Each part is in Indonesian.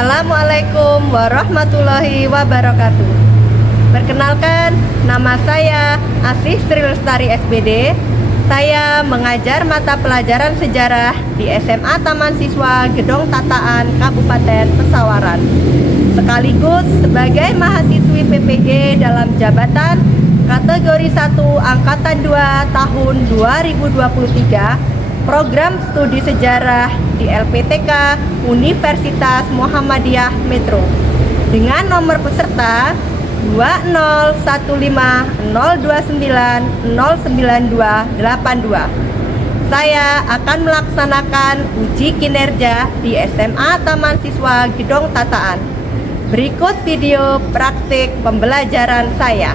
Assalamualaikum warahmatullahi wabarakatuh. Perkenalkan, nama saya Asih Sri Lestari SBD. Saya mengajar mata pelajaran sejarah di SMA Taman Siswa Gedong Tataan Kabupaten Pesawaran. Sekaligus sebagai mahasiswi PPG dalam jabatan kategori 1 Angkatan 2 tahun 2023 program studi sejarah di LPTK Universitas Muhammadiyah Metro dengan nomor peserta 2015029092282. Saya akan melaksanakan uji kinerja di SMA Taman Siswa Gedong Tataan. Berikut video praktik pembelajaran saya.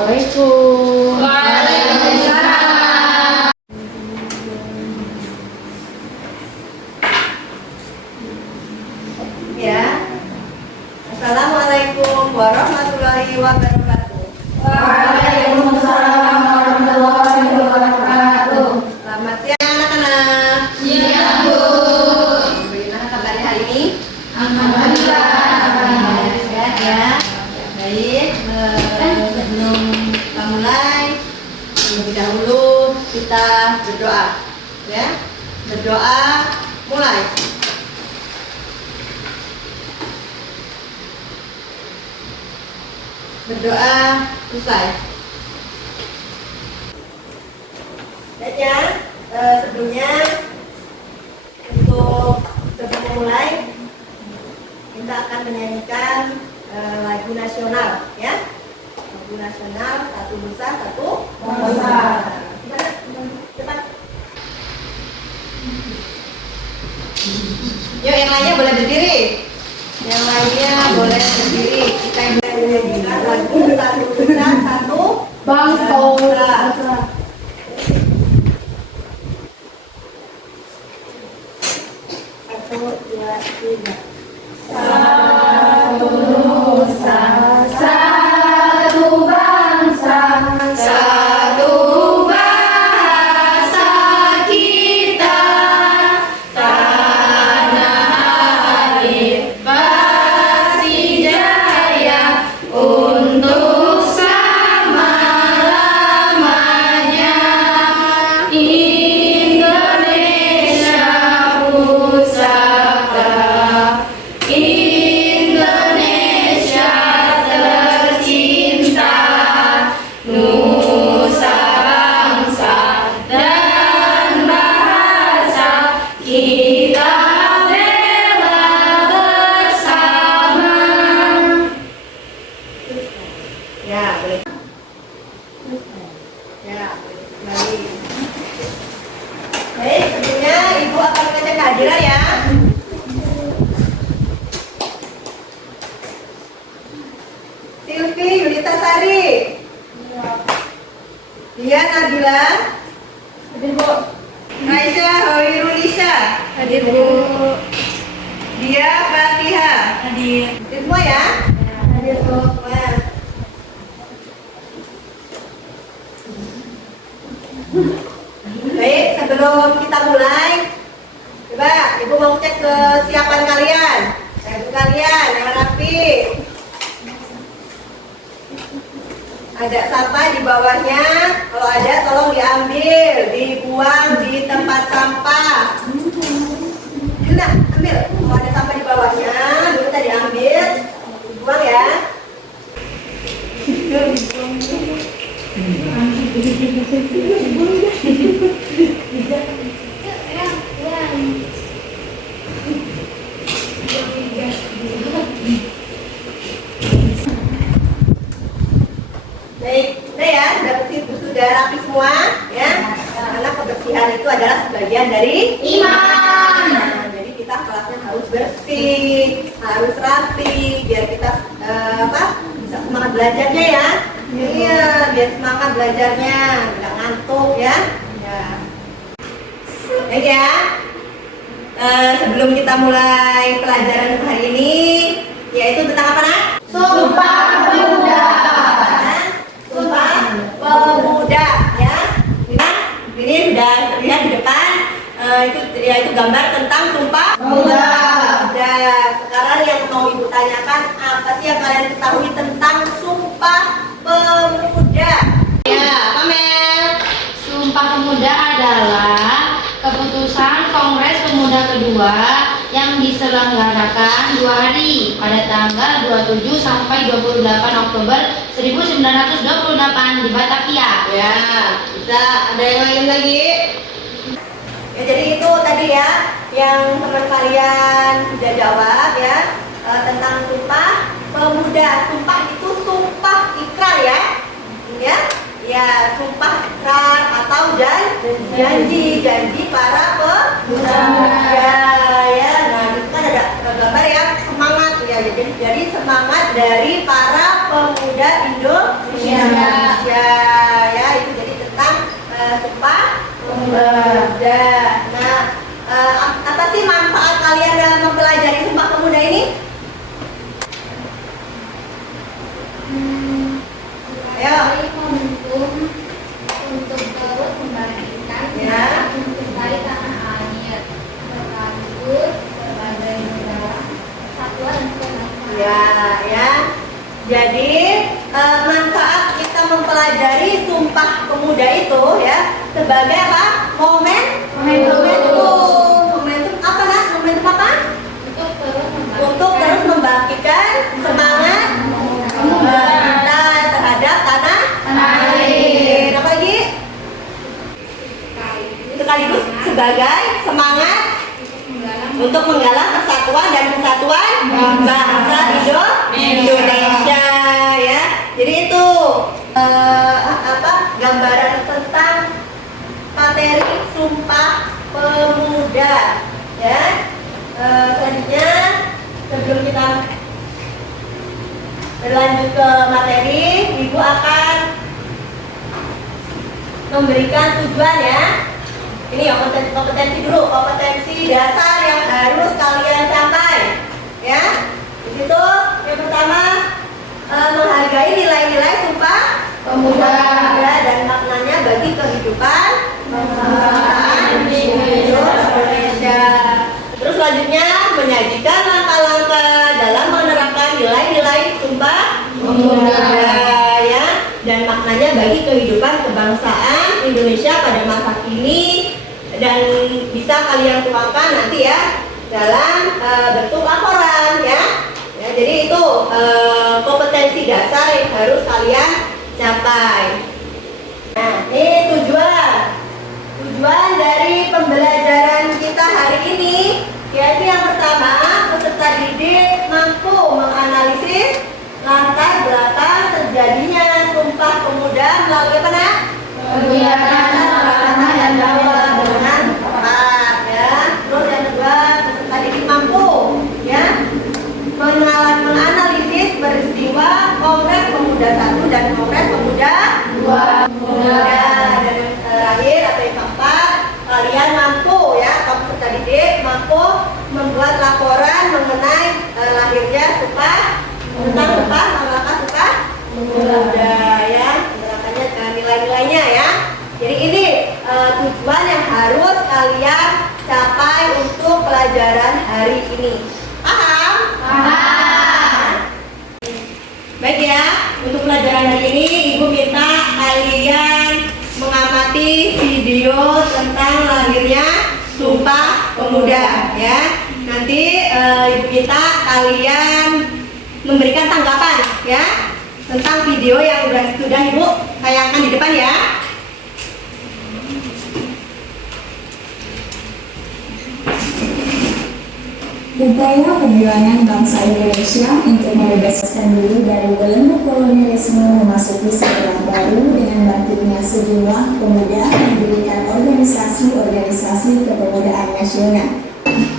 Assalamualaikum. Waalaikumsalam. Ya. Assalamualaikum warahmatullahi wabarakatuh. Waalaikumsalam warahmatullahi wabarakatuh. Selamat siang anak-anak. Siang, Bu. Bagaimana kabarnya hari ini? Alhamdulillah. Sehat ya. Baik. Sebelum kita mulai, terlebih dahulu kita berdoa. Ya. Berdoa mulai. Berdoa selesai. Dan ya, sebelumnya untuk sebelum memulai kita akan menyanyikan lagu nasional, ya. Lagu nasional Satu Nusa Satu Bangsa. Gimana? Cepat. Yuk, yang lainnya boleh berdiri. Yang lainnya boleh berdiri. Kita yang menyanyikan lagu Satu Nusa Satu Bangsa. Satu, dua, tiga. Satu nusa, satu bangsa, satu bahasa kita, tanah air pasti jaya untuk selama-lamanya. Indonesia pusaka, Indonesia tercinta, nusa bangsa dan bahasa kita bela bersama. Ya, boleh. Ya, boleh kembali. Baik, sebelumnya Ibu akan mengecek kehadiran ya. Silvi Yulita Sari. Dia Nabila. Hadir, Bu. Raisa Hoirulisa. Hadir, Bu. Dia Fatiha. Hadir. Semua ya? Hadir, Bu. Nah. Baik, sebelum kita mulai, coba Ibu mau cek kesiapan kalian. Baju kalian yang rapi. Ada sampah di bawahnya. Kalau ada tolong diambil, dibuang di tempat sampah. Nah, ambil. Kalau ada sampah di bawahnya, kita diambil, dibuang ya. Baik, udah ya, sudah rapi semua ya. Karena kebersihan itu adalah sebagian dari Iman. Nah, jadi kita kelasnya harus bersih, harus rapi, biar kita bisa semangat belajarnya ya. Iya, biar semangat belajarnya, nggak ngantuk ya. Ya. Baik ya. Sebelum kita mulai pelajaran hari ini, yaitu tentang apa nak? Sumpah Pemuda. Sumpah Pemuda ya. Ini sudah terlihat di depan itu gambar tentang Sumpah Pemuda. Nah, sekarang yang mau Ibu tanyakan, apa sih yang kalian ketahui tentang Sumpah Pemuda? Ya, Pamel. Sumpah Pemuda adalah keputusan Kongres Pemuda kedua yang diselenggarakan 2 hari pada tanggal 27 sampai 28 Oktober 1928 di Batavia. Ya, bisa. Ada yang lain lagi? Ya, jadi itu tadi ya yang teman kalian sudah jawab ya tentang Sumpah Pemuda. Sumpah itu sumpah ikrar ya, ya sumpah ikrar atau janji para pemuda ya. Nah itu kan ada gambar ya semangat ya. Jadi semangat dari para pemuda Indonesia ya, itu jadi tentang Sumpah Pemuda. Nah, apa sih manfaat kalian dalam mempelajari Sumpah Pemuda ini? Ayo. Untuk terus membangkitkan Ya. mencintai tanah air, sekaligus sebagai negara kesatuan dan kebangsaan. Ya. Jadi manfaat kita mempelajari Sumpah Pemuda itu ya sebagai apa? Momentum apa nak? Momentum apa? Untuk terus membangkitkan semangat kita terhadap tanah air. Apa lagi? Sekaligus sebagai semangat untuk menggalang persatuan dan kesatuan bangsa Indonesia ya. Jadi itu gambaran tentang materi Sumpah Pemuda ya. Selanjutnya sebelum kita berlanjut ke materi, Ibu akan memberikan tujuan ya. Ini ya kompetensi dulu, kompetensi dasar yang harus kalian capai ya. Di situ yang pertama menghargai nilai-nilai Sumpah Pemuda dan maknanya bagi kehidupan kebangsaan Indonesia. Terus selanjutnya menyajikan langkah-langkah dalam menerapkan nilai-nilai Sumpah Pemuda ya, dan maknanya bagi kehidupan kebangsaan Indonesia pada masa kini, dan bisa kalian tuangkan nanti ya dalam bentuk laporan ya. Jadi itu kompetensi dasar yang harus kalian capai. Nah, ini tujuan dari pembelajaran kita hari ini, yaitu yang pertama, peserta didik mampu menganalisis latar belakang terjadinya Sumpah Pemuda melalui apa nak? Kegiatan dan jawab dengan tepat ya. Terus yang kedua, peserta didik mampu ya menganalisis peristiwa Kongres Pemuda 1 dan Kongres Pemuda 2. Dan yang terakhir atau yang keempat, kalian mampu ya, peserta didik mampu membuat laporan mengenai lahirnya tentang langkah Sumpah Pemuda ya, makanya nilai-nilainya ya. Jadi ini tujuan yang harus kalian capai untuk pelajaran hari ini. Paham? Baik ya, untuk pelajaran hari ini Ibu minta kalian mengamati video tentang lahirnya Sumpah Pemuda ya. Nanti Ibu minta kalian memberikan tanggapan ya tentang video yang sudah Ibu tayangkan di depan ya. Upaya perjuangan bangsa Indonesia untuk membebaskan diri dari belenggu kolonialisme memasuki sejarah baru dengan bangkitnya sejumlah pemuda mendirikan organisasi-organisasi kepemudaan nasional.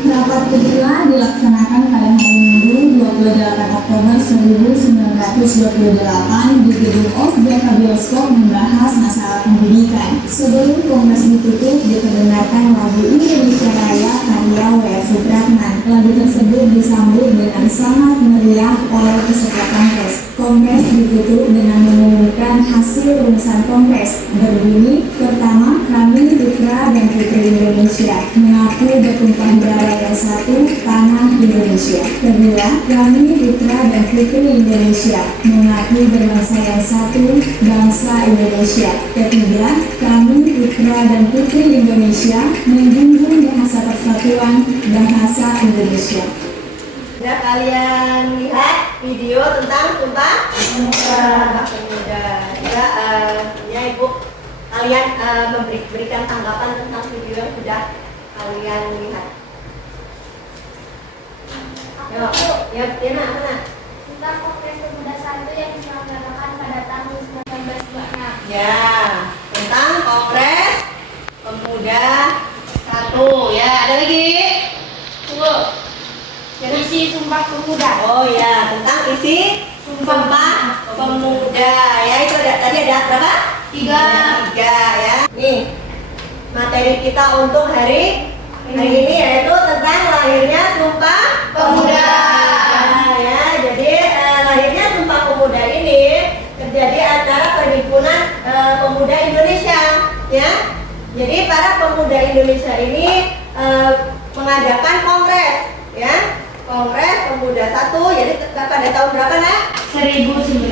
Rapat kedua dilaksanakan pada hari Minggu 28 Oktober 1928 di Gedung Osjaka Bioskop membahas masalah pendidikan. Sebelum kongres ditutup, diperdengarkan lagu Indonesia Raya karya W.F. Supratman. Lagu tersebut disambut dengan sangat meriah oleh peserta kongres. Kongres ditutup dengan mengumumkan dan hasil rumusan kongres berbunyi, pertama, kami putra dan putri Indonesia mengaku bertumpah darah yang satu, tanah Indonesia. Kedua, kami putra dan putri Indonesia mengaku berbangsa yang satu, bangsa Indonesia. Ketiga, kami putra dan putri Indonesia menjunjung bahasa persatuan bahasa Indonesia. Sudah kalian lihat video tentang Sumpah Pemuda? Ya Ibu, kalian berikan tanggapan tentang video yang sudah kalian lihat. Yuk, ya Tina, apa nak? Tentang Kongres Pemuda 1 yang diselenggarakan pada tahun 1926. Ya, tentang Kongres Pemuda 1. Ya, ada lagi? Tunggu. Isi Sumpah Pemuda. Oh ya, tentang isi Sumpah Pemuda. Ya, itu tadi ada berapa? 3 ya. Nih, materi kita untuk hari ini yaitu tentang lahirnya Sumpah Pemuda. Ya, jadi lahirnya Sumpah Pemuda ini terjadi antara Perhimpunan Pemuda Indonesia. Ya, jadi para pemuda Indonesia ini mengadakan kongres. Ya, Kongres Pemuda 1, jadi pada tahun berapa nak? 1926.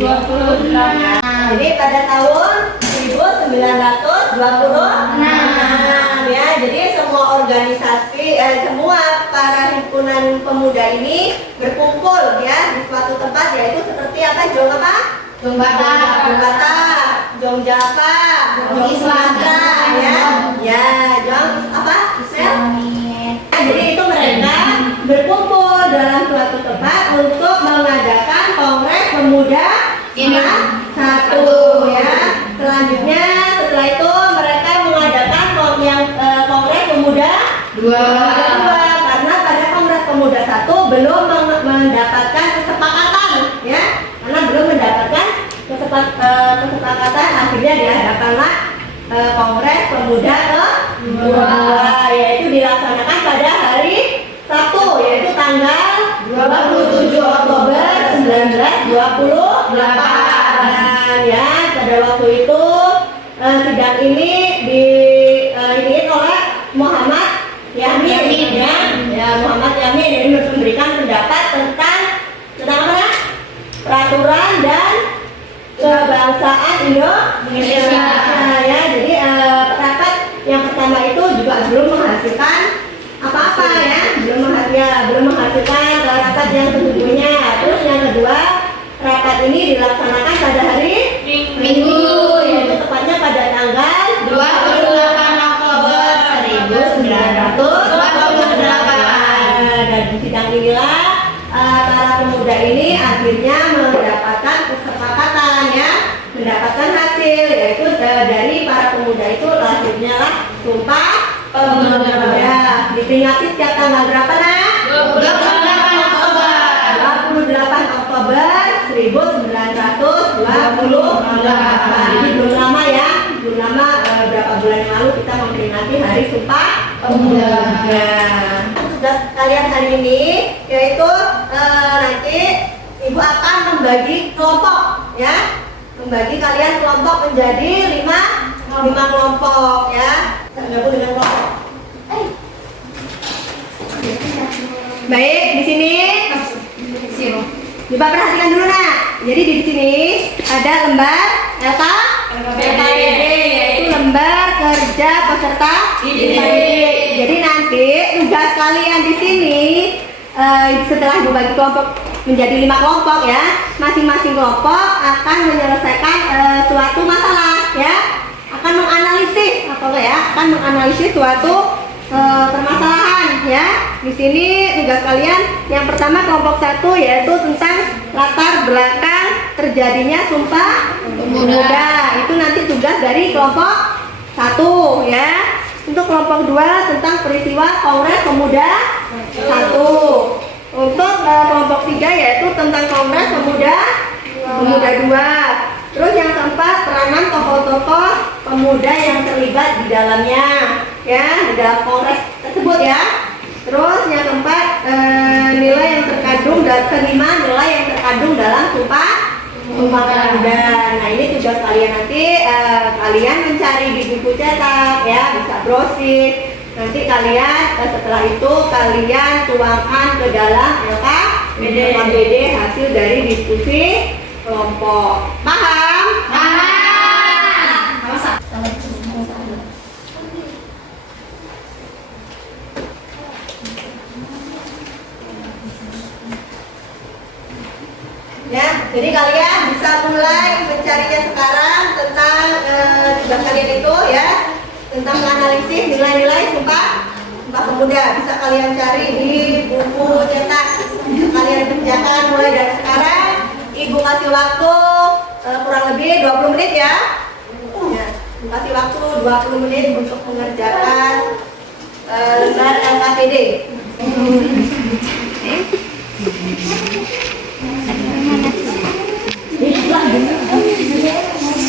Jadi pada tahun 1926 ya. Jadi semua organisasi, semua para himpunan pemuda ini berkumpul ya di suatu tempat, yaitu seperti apa? Jong apa? Jong Batak, Jong Java, Jong Sumatera ya. Ya, Jong apa? Isel. Jadi itu mereka berkumpul dalam suatu tempat untuk mengadakan Kongres Pemuda satu ya. Selanjutnya setelah itu mereka mengadakan Kongres Pemuda 2 karena pada Kongres Pemuda 1 belum mendapatkan kesepakatan ya. Karena belum mendapatkan kesepakatan, akhirnya diadakanlah Kongres Pemuda kedua, yaitu dilaksanakan pada hari Sabtu, yaitu tanggal 27 Oktober 1928 ya. Pada waktu itu sidang ini diiniin oleh Muhammad Yamin ya, Muhammad Yamin ini memberikan pendapat tentang apa? Peraturan dan kebangsaan Indonesia ya. Jadi rapat yang pertama itu juga belum menghasilkan apa-apa ya, belum menghasilkan rapat yang sesungguhnya. Terus yang kedua, rapat ini dilaksanakan pada hari Minggu, yaitu tepatnya pada tanggal 28 Oktober 1928. Dan di sidang inilah para pemuda ini akhirnya mendapatkan kesepakatan ya, mendapatkan hasil, yaitu dari para pemuda itu lahirnya lah Sumpah Pemuda. Diperingati setiap tanggal berapa nak? 28 Oktober 1928. Jadi belum lama ya, belum lama, berapa bulan yang lalu kita memperingati Hari Sumpah Pemuda. Sudah kalian hari ini, yaitu nanti Ibu akan membagi kelompok ya, membagi kalian kelompok menjadi 5 kelompok ya, tergabung dengan kelompok. Baik, di sini coba perhatikan dulu nak. Jadi di sini ada lembar LKPD, yaitu lembar kerja peserta didik. Jadi nanti tugas kalian di sini setelah dibagi kelompok menjadi 5 kelompok ya, masing-masing kelompok akan menyelesaikan suatu masalah ya, akan menganalisis suatu permasalahan ya. Di sini tugas kalian yang pertama kelompok 1 yaitu tentang latar belakang terjadinya Sumpah Pemuda. Itu nanti tugas dari kelompok 1 ya. Untuk kelompok 2 tentang peristiwa Kongres Pemuda 1. Untuk kelompok 3 yaitu tentang Kongres Pemuda 2. Terus yang keempat, peranan tokoh-tokoh pemuda yang terlibat di dalamnya ya, di dalam kongres tersebut ya. Terus yang keempat, nilai yang terkandung dan kelima nilai yang terkandung dalam Sumpah Tumpang Budan. Nah, ini tugas kalian nanti, kalian mencari di buku cetak ya, bisa browsing. Nanti kalian setelah itu kalian tuangkan ke dalam LKPD hasil dari diskusi kelompok. Paham? Ya, jadi kalian bisa mulai mencarinya sekarang tentang tugas kalian itu ya, tentang menganalisis nilai-nilai sumpah pemuda. Bisa kalian cari di buku cetak. Kalian kerjakan mulai dari sekarang. Ibu kasih waktu kurang lebih 20 menit ya. Ya, kasih waktu 20 menit untuk mengerjakan lembar LKPD.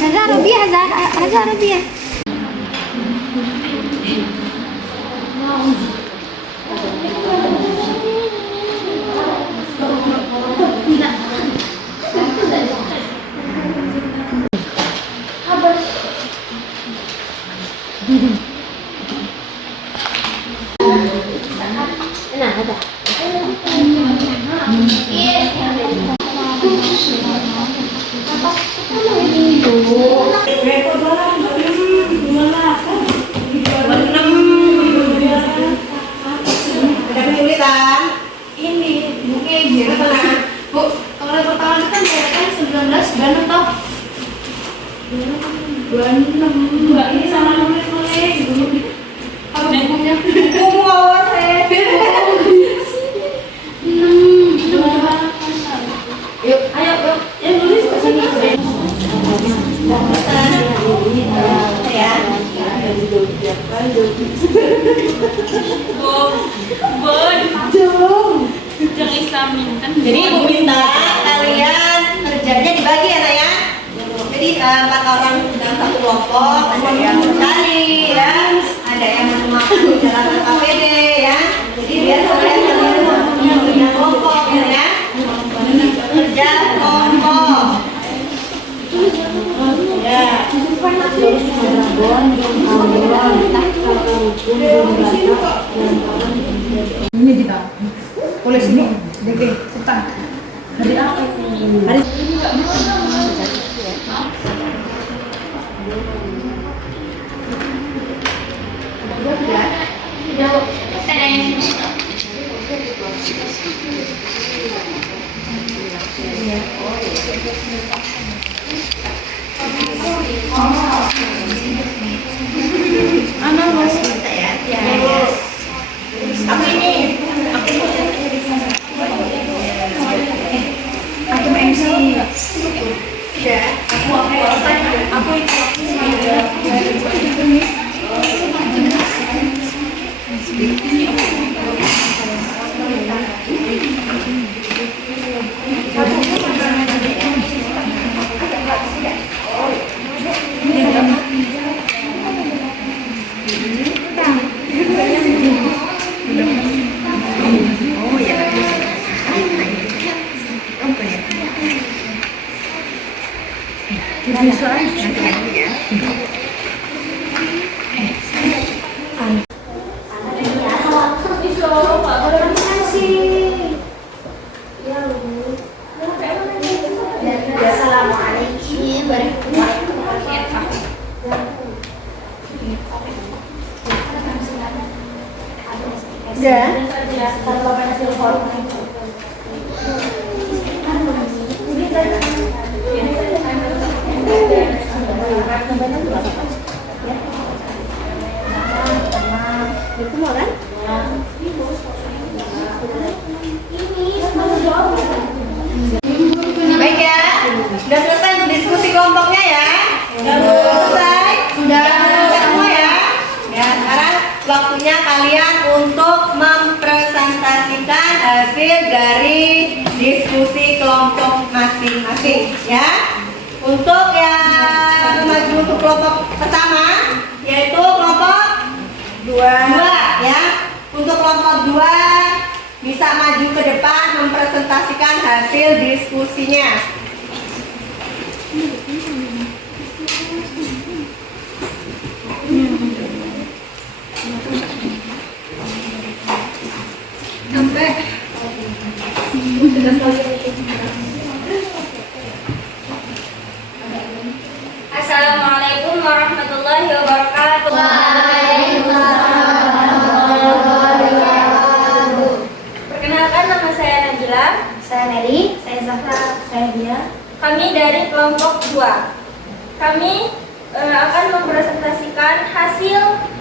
هذا ربيع هذا ربيع Ada kesulitan? Ini mungkin Yang mana? Bu, kalau yang pertama itu kan kan 19 dan atau 26 dua ini sama nulis apa bukunya? Buku awas ya. 6 yuk ayo yang nulis ke sini Ya. jangan islamin kan Jadi ibu minta kalian kerjanya dibagi ya Nak ya. Jadi 4 orang dalam satu kelompok, ada yang mencari ya, ada yang memakan jalan KPD ya. Jadi biar kalian punya kelompok ya. Kerja kelompok. Ya. ini kita boleh sini dek cepat hari apa hari Aku ini. aku MC Ya. aku Assalamualaikum warahmatullahi wabarakatuh. Ya. Itu mau kan? Baik ya, sudah selesai untuk diskusi kelompoknya ya. Sudah selesai, sudah semua ya. Ya, sekarang waktunya kalian untuk mempresentasikan hasil dari diskusi kelompok masing-masing ya. Untuk yang maju untuk kelompok pertama, yaitu kelompok 2 ya. Untuk kelompok 2 bisa maju ke depan mempresentasikan hasil diskusinya. Assalamualaikum warahmatullahi wabarakatuh. Perkenalkan, nama saya Najila. Saya Mary, saya Zahra, saya Dia. Kami dari kelompok 2. Kami akan mempresentasikan hasil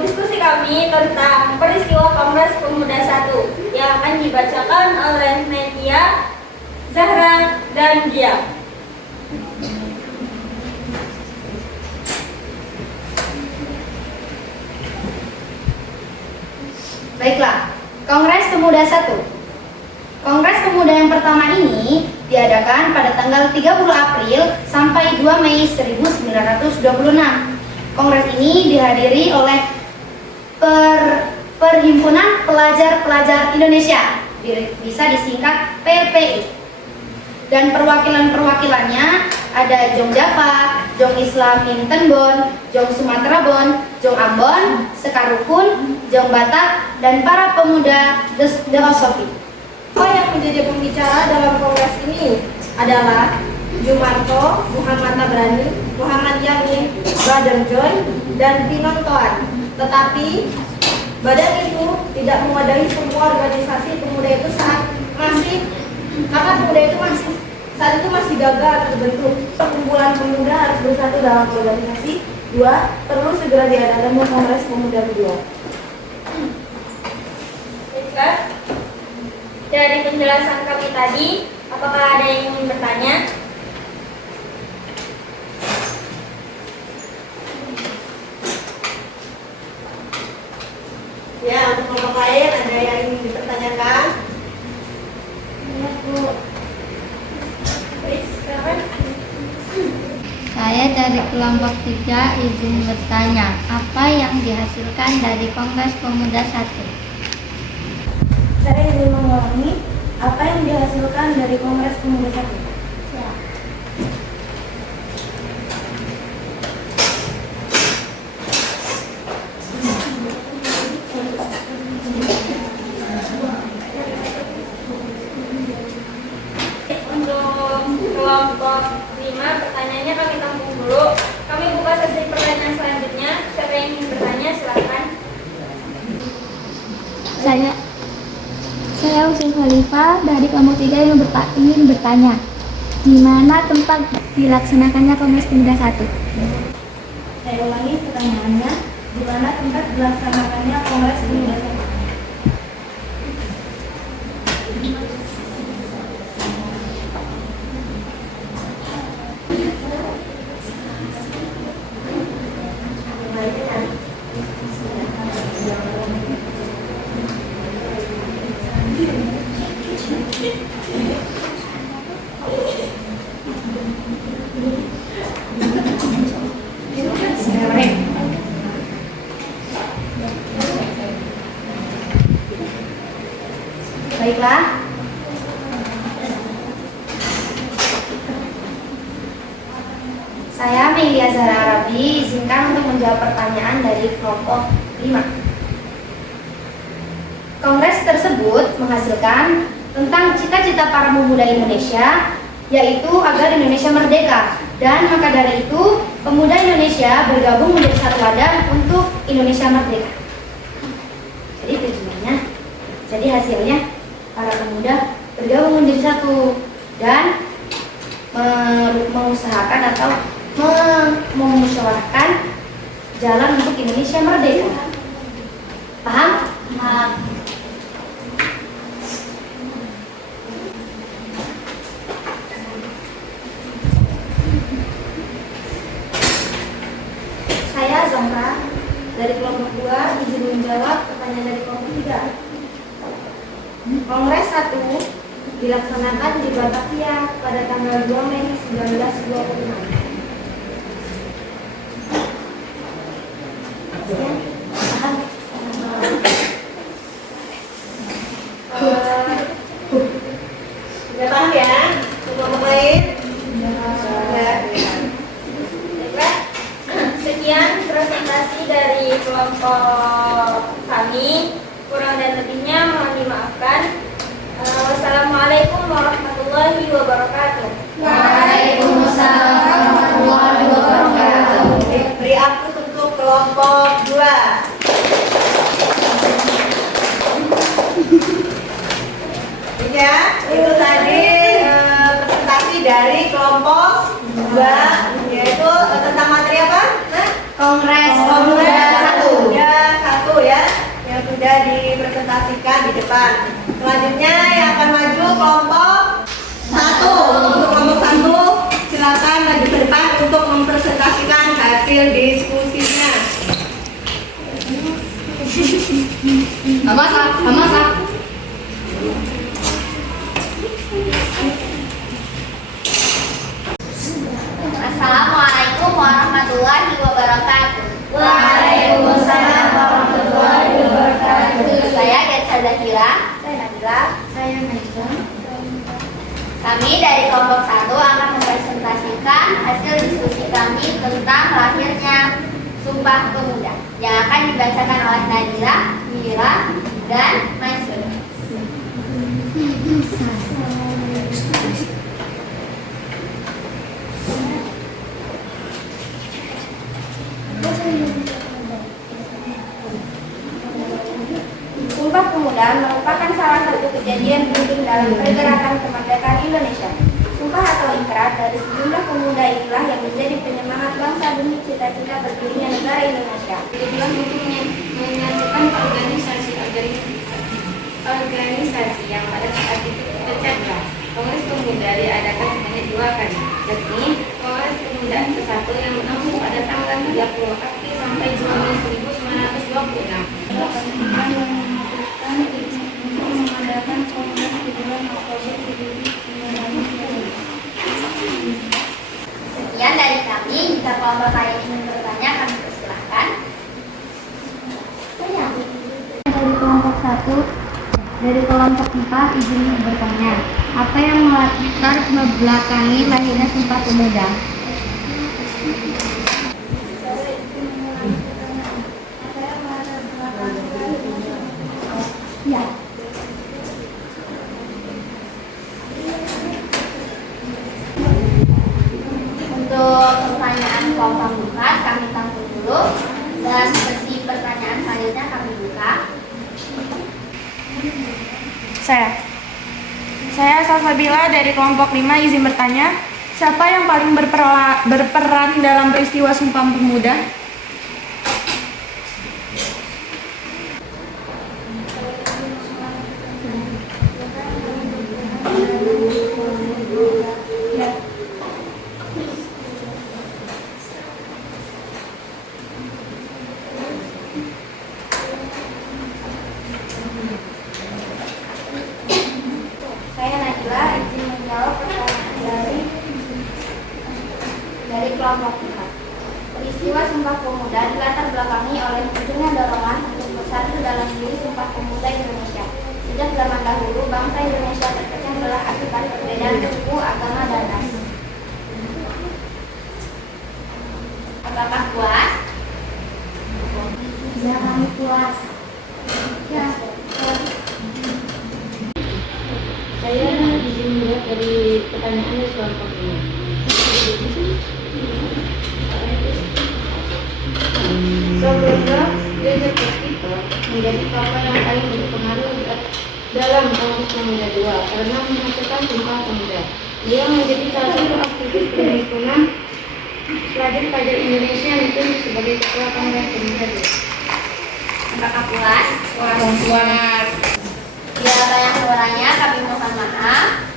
diskusi kami tentang peristiwa Kongres Pemuda 1 yang akan dibacakan oleh Nadia, Zahra, dan Dia. Baiklah, Kongres Pemuda 1. Kongres Pemuda yang pertama ini diadakan pada tanggal 30 April sampai 2 Mei 1926. Kongres ini dihadiri oleh Perhimpunan Pelajar-Pelajar Indonesia, bisa disingkat PPI. Dan perwakilan-perwakilannya ada Jong Java, Jong Islam Mintenbon, Jong Sumatera Bon, Jong Ambon, Sekarukun, Jong Batak, dan para pemuda Deosofi. Yang menjadi pembicara dalam kongres ini adalah Jumarto, Muhammad Tabrani, Muhammad Yamin, Badar Joy, dan Pinon Toan. Tetapi badan itu tidak mewadahi semua organisasi pemuda itu karena pemuda itu saat itu masih gagal terbentuk. Perkumpulan pemuda harus bersatu dalam organisasi. 2. Perlu segera diadakan kongres pemuda kedua. Baiklah, dari penjelasan kami tadi, apakah ada yang ingin bertanya? Ya, untuk kelompok lain ada yang ingin dipertanyakan? Iya, Bu. Baik, silakan. Saya dari kelompok 3 izin bertanya, apa yang dihasilkan dari Kongres Pemuda 1? Saya ingin mengulangi apa yang dihasilkan dari Kongres Pemuda 1. Untuk kelompok 5, pertanyaannya kami tampung dulu. Kami buka sesi pertanyaan selanjutnya. Siapa yang ingin bertanya, silakan. Saya Usul Khalifah dari kelompok 3 yang ingin bertanya, di mana tempat dilaksanakannya Kongres Pemuda 1? Saya ulangi pertanyaannya, di mana tempat dilaksanakannya Kongres Pemuda 1? Baiklah. Saya Melia Zahra Arabi, izinkan untuk menjawab pertanyaan dari kelompok 5. Kongres tersebut menghasilkan tentang cita-cita para pemuda Indonesia, yaitu agar Indonesia merdeka. Dan maka dari itu, pemuda Indonesia bergabung menjadi satu wadah untuk Indonesia merdeka. Jadi tujuannya, jadi hasilnya para pemuda bergabung menjadi satu dan mengusahakan atau memusyawarahkan jalan untuk Indonesia merdeka. Paham? Paham. Saya Zahra dari kelompok 2 izin menjawab pertanyaan dari kelompok 3. Kongres 1 dilaksanakan di Batavia pada tanggal 2 Mei 1926. Sudah paham ya? Kelompok lain? Sudah. Baiklah, sekian presentasi dari kelompok kami. Kurang dan lebihnya mohon dimaafkan. Wassalamualaikum Waalaikumsalam warahmatullahi wabarakatuh. Beri aplaus untuk kelompok 2. Ya, itu tadi presentasi dari kelompok 2, yaitu tentang materi apa? Kongres Pemuda Pemuda 1. Satu ya, yang sudah dipresentasikan di depan. Selanjutnya yang akan maju kelompok 1. Untuk kelompok 1, silakan maju ke depan untuk mempresentasikan hasil diskusinya. Masak. Assalamualaikum warahmatullahi wabarakatuh. Waalaikumsalam warahmatullahi wabarakatuh. Saya Getsa Zakira. Saya Nabila. Saya Najwa. Kami dari kelompok 1 akan mempresentasikan hasil diskusi kami tentang lahirnya Sumpah Pemuda yang akan dibacakan oleh Nadira, Mira, dan Maisur. Sumpah Pemuda merupakan salah satu kejadian penting dalam pergerakan kemerdekaan Indonesia. Sumpah atau ikrar dari sejumlah pemuda inilah yang menjadi penyemangat bangsa demi cita-cita berdirinya negara Indonesia. Tujuan untuk menyatukan organisasi yang pada saat itu terpecah belah. Kongres Pemuda diadakan sebanyak 2 kali, yakni Kongres Pemuda ke-1 yang berlangsung pada tanggal 30 April sampai 12 1926. Mengadakan kongres di bulan Oktober 1999. Sekian dari kami. Jika kelompok lain ingin bertanya, kami persilahkan. Dari kelompok 1, dari kelompok 4 izin bertanya, apa yang melatar membelakangi lahirnya Sumpah Pemuda? Ya. Untuk pertanyaan kelompok 4 kami tampung dulu, dan sesi pertanyaan selanjutnya kami buka. Saya Salsabila dari kelompok 5 izin bertanya, siapa yang paling berperan dalam peristiwa Sumpah Pemuda? Saya Najwa, izin menjawab pertanyaan dari kelompok 4. Peristiwa Sumpah Pemuda dilatar belakangi oleh munculnya dorongan untuk bersatu dalam diri Sumpah Pemuda Indonesia. Sejak zaman dahulu, bangsa Indonesia terpecah belah akibat perbedaan suku, agama, dan ras. Apakah puas? Ya, kami puas. Ya, Saya izin melihat dari pertanyaan dari kelompok ini. Sebelumnya, Joseph Tito menjadi tokoh yang paling berpengaruh dalam Kongres Pemuda II karena menghasilkan Sumpah Pemuda. Dia menjadi salah satu aktivis perhimpunan pelajar Indonesia yang ditunjuk sebagai ketua Kongres Pemuda II. Apakah puas? Puas. Bila banyak suaranya, kami mohon maaf.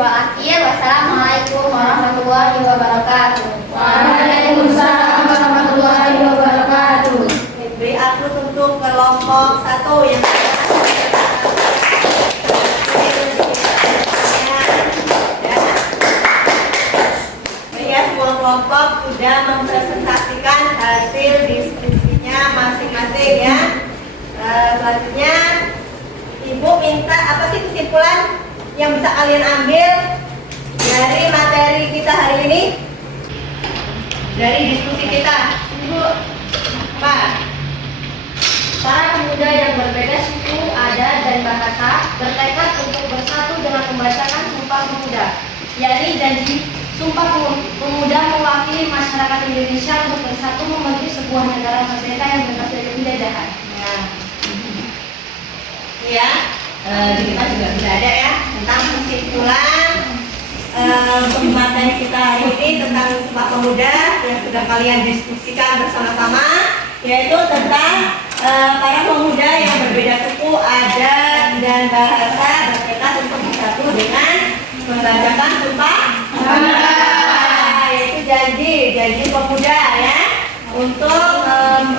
Akhir, wassalamualaikum warahmatullahi wabarakatuh. Waalaikumsalam warahmatullahi wabarakatuh. Beri aplaus untuk kelompok 1 yang ya, semua kelompok sudah mempresentasikan hasil diskusinya masing-masing ya. Selanjutnya Ibu minta apa sih kesimpulan yang bisa kalian ambil dari materi kita hari ini, dari diskusi kita? Ibu, Pak. Para pemuda yang berbeda suku, adat, dan bahasa bertekad untuk bersatu dengan membacakan Sumpah Pemuda. yakni janji Sumpah Pemuda mewakili masyarakat Indonesia untuk bersatu membentuk sebuah negara merdeka yang bebas dari penjajahan. Nah, ya, di kita juga sudah ada ya tentang kesimpulan materi kita hari ini tentang Sumpah Pemuda yang sudah kalian diskusikan bersama-sama, yaitu tentang para pemuda yang berbeda suku, adat, dan bahasa bertekad untuk bersatu dengan membacakan Sumpah Pemuda, yaitu janji pemuda ya, untuk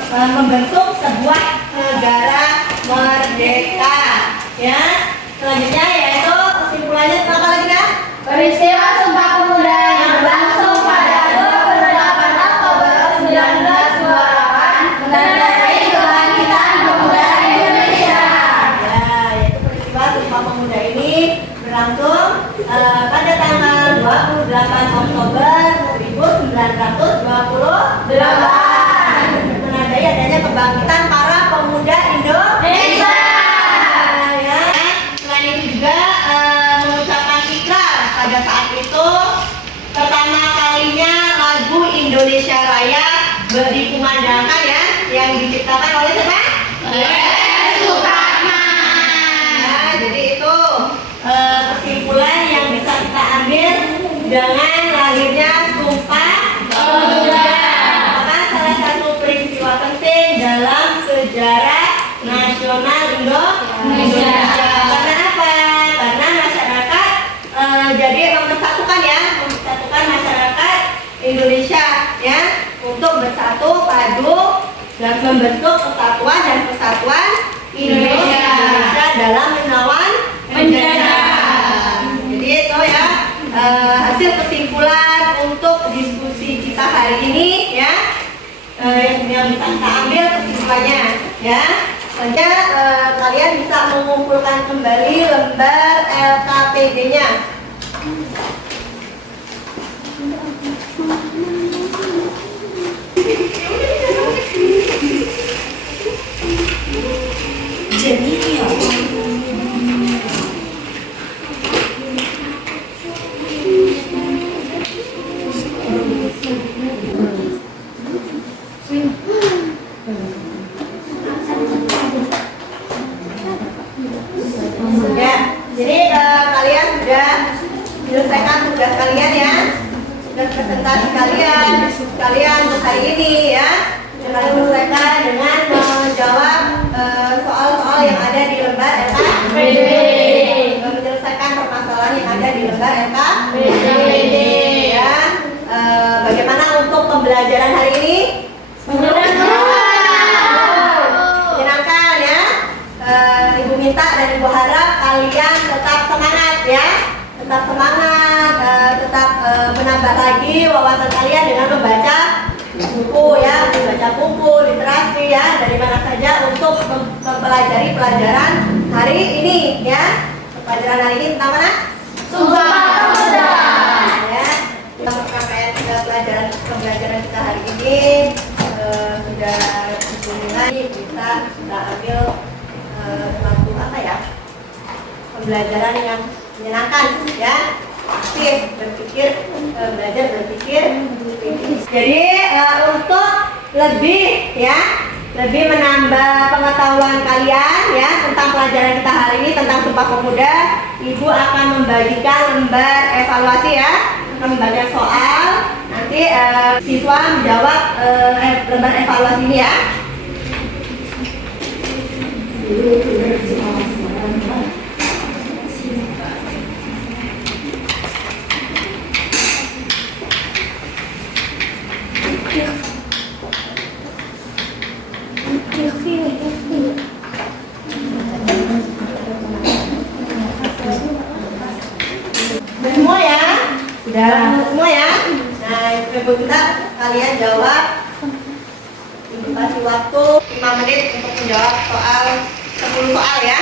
membentuk sebuah negara merdeka ya. Selanjutnya yaitu kesimpulannya tentang apa lagi dah? Peristiwa Sumpah Pemuda yang berlangsung pada 28 Oktober 1928 menandai kebangkitan pemuda Indonesia. Ya, yaitu peristiwa Sumpah Pemuda ini berlangsung pada tanggal 28 Oktober 1928 menandai adanya kebangkitan para pemuda Indonesia. Ya, selain itu juga mengucapkan ikrar pada saat itu pertama kalinya lagu Indonesia Raya dikumandangkan ya, yang diciptakan oleh siapa? Soekarno. Nah, jadi itu kesimpulan yang bisa kita ambil dengan lahirnya Sumpah Pemuda. Maka salah satu peristiwa penting dalam sejarah nasional Indonesia. Karena apa? Karena masyarakat jadi mempersatukan ya, mempersatukan masyarakat Indonesia ya, untuk bersatu padu dan membentuk kesatuan dan persatuan Indonesia dalam melawan penjajah. Jadi itu ya hasil kesimpulan untuk diskusi kita hari ini ya, yang bisa kita ambil kesimpulannya ya. Selanjutnya kalian bisa mengumpulkan kembali lembar LKPD-nya. Ya, jadi kalian sudah menyelesaikan tugas kalian ya, tugas presentasi kalian, diskusi kalian untuk hari ini ya. Kalian selesaikan dengan menjawab soal-soal yang ada di lembar LKPD, menyelesaikan permasalahan yang ada di lembar LKPD ya. Bagaimana untuk pembelajaran hari ini? Menyenangkan ya. Ibu minta dan Ibu harap kalian tetap semangat ya, tetap semangat, tetap menambah lagi wawasan kalian dengan membaca buku ya, membaca buku literasi ya, dari mana saja untuk mempelajari pelajaran hari ini ya. Pelajaran hari ini tentang mana? Sumpah Pemuda. Ya, kita rangkaian pembelajaran kita hari ini sudah dimulai, bisa kita ambil suatu apa ya, pembelajaran yang menyenangkan ya, aktif berpikir, belajar berpikir. Jadi untuk lebih ya, lebih menambah pengetahuan kalian ya tentang pelajaran kita hari ini tentang Sumpah Pemuda, Ibu akan membagikan lembar evaluasi ya, akan membagikan soal, nanti siswa menjawab lembar evaluasi ini ya. Semua ya? Sudah semua ya? Nah, Ibu minta kalian jawab. Ibu kasih waktu 5 menit untuk menjawab soal 10 soal ya.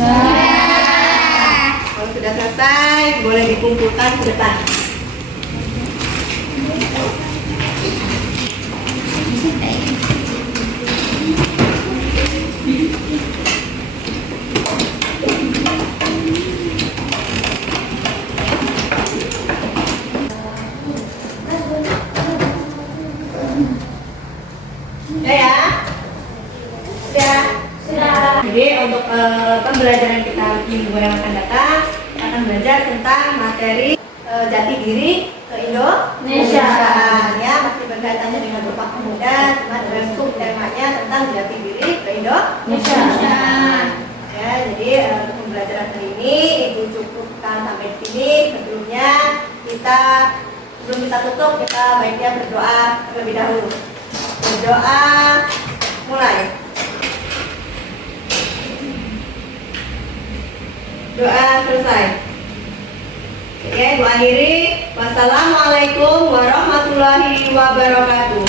Kalau sudah selesai, boleh dikumpulkan ke depan. Sudah ya? Sudah. Jadi untuk pembelajaran kita minggu yang akan datang, kita akan belajar tentang materi jati diri ke Indonesia. Ya, masih berkaitannya dengan Sumpah Pemuda, cuma dalam subtemanya tentang jati diri ke Indonesia. Ya, jadi untuk pembelajaran hari ini Ibu cukupkan sampai di sini. Sebelum kita tutup, kita baiknya berdoa terlebih dahulu. Berdoa, mulai. Doa selesai. Oke, Ibu akhiri. Wassalamualaikum warahmatullahi wabarakatuh.